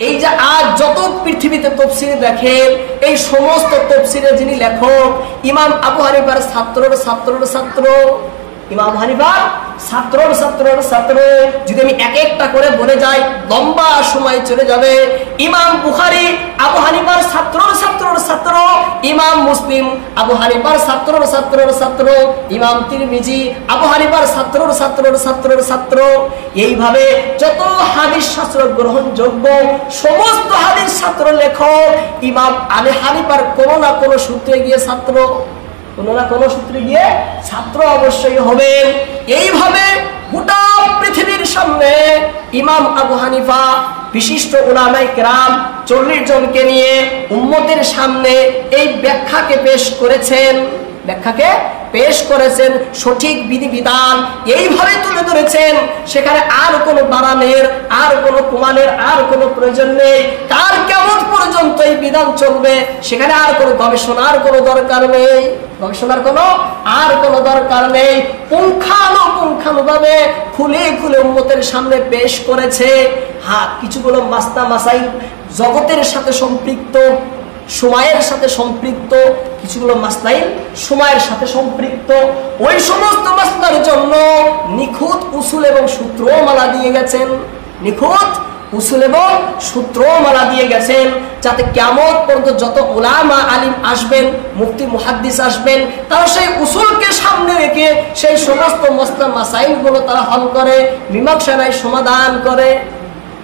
এই যে আজ যত পৃথিবীতে তাফসীর দেখেন, এই সমস্ত তাফসীরের যিনি লেখক ইমাম আবু হানিফার ছাত্রর ছাত্র, ইমাম হানিফার ছাত্রর ছাত্র। যদি আমি এক একটা করে বলে যাই লম্বা সময় চলে যাবে। ইমাম বুখারী আবু হানিফার ছাত্রর ছাত্র, ইমাম মুসলিম আবু হানিফার ছাত্রর ছাত্র, ইমাম তিরমিজি আবু হানিফার ছাত্রর ছাত্র। এইভাবে যত হাদিস শাস্ত্র গ্রহণযোগ্য সমস্ত হাদিস শাস্ত্র লেখক ইমাম আবু হানিফার কোনো না কোনো সূত্রে গিয়ে ছাত্র, কোনো না কোনো সূত্রে গিয়ে ছাত্র অবশ্যই হবেন। এইভাবে গোটা পৃথিবীর সামনে ইমাম আবু হানিফা বিশিষ্ট উলামায়ে কেরাম 40 জনকে নিয়ে উম্মতের সামনে এই ব্যাখ্যাকে পেশ করেছেন সঠিক বিধিবিধান এইভাবে তুলে ধরেছেন। সেখানে আর কোনো বাড়ানোর, আর কোনো কমানোর আর কোনো প্রয়োজন নেই। কার কেমন পর্যন্ত এই বিধান চলবে সেখানে আর কোনো গবেষণার কোনো দরকার নেই, পুঙ্খানুপুঙ্খানুভাবে খুলে উম্মতের সামনে পেশ করেছে। হ্যাঁ, কিছুগুলো মাসলা মাসাইল জগতের সাথে সম্পৃক্ত, সময়ের সাথে সম্পৃক্ত, কিছুগুলো মাসলাইল সময়ের সাথে সম্পৃক্ত। ওই সমস্ত মাসলার জন্য নিখুঁত উসুল এবং সূত্রমালা দিয়ে গেছেন, যাতে কিয়ামত পর্যন্ত যত উলামা আলিম আসবেন, মুফতি মুহাদ্দিস আসবেন, তারা সেই উসুলকে সামনে রেখে সেই সমস্ত মাসলা মাসাইল গুলো তারা হল করে, মীমাংসায় সমাধান করে।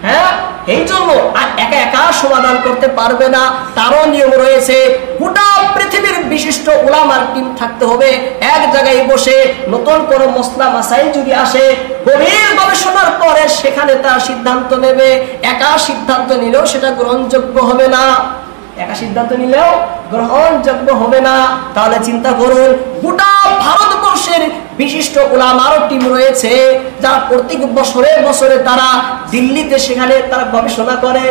হ্যাঁ, এই জন্য আর একা একা সমাধান করতে পারবে না, তারও নিয়ম রয়েছে। গোটা পৃথিবীর বিশিষ্ট উলামার টিম থাকতে হবে, এক জায়গায় বসে নতুন কোনো মাসলা মাসাইল যদি আসে গভীর গবেষণার পরে সেখানে তার সিদ্ধান্ত নেবে। একা সিদ্ধান্ত নিলেও সেটা গ্রহণযোগ্য হবে না। তাহলে চিন্তা করুন, গোটা ভারতবর্ষের বিশিষ্ট উলামার টিম রয়েছে, যারা প্রত্যেক বছরে তারা দিল্লিতে সেখানে তারা গবেষণা করে।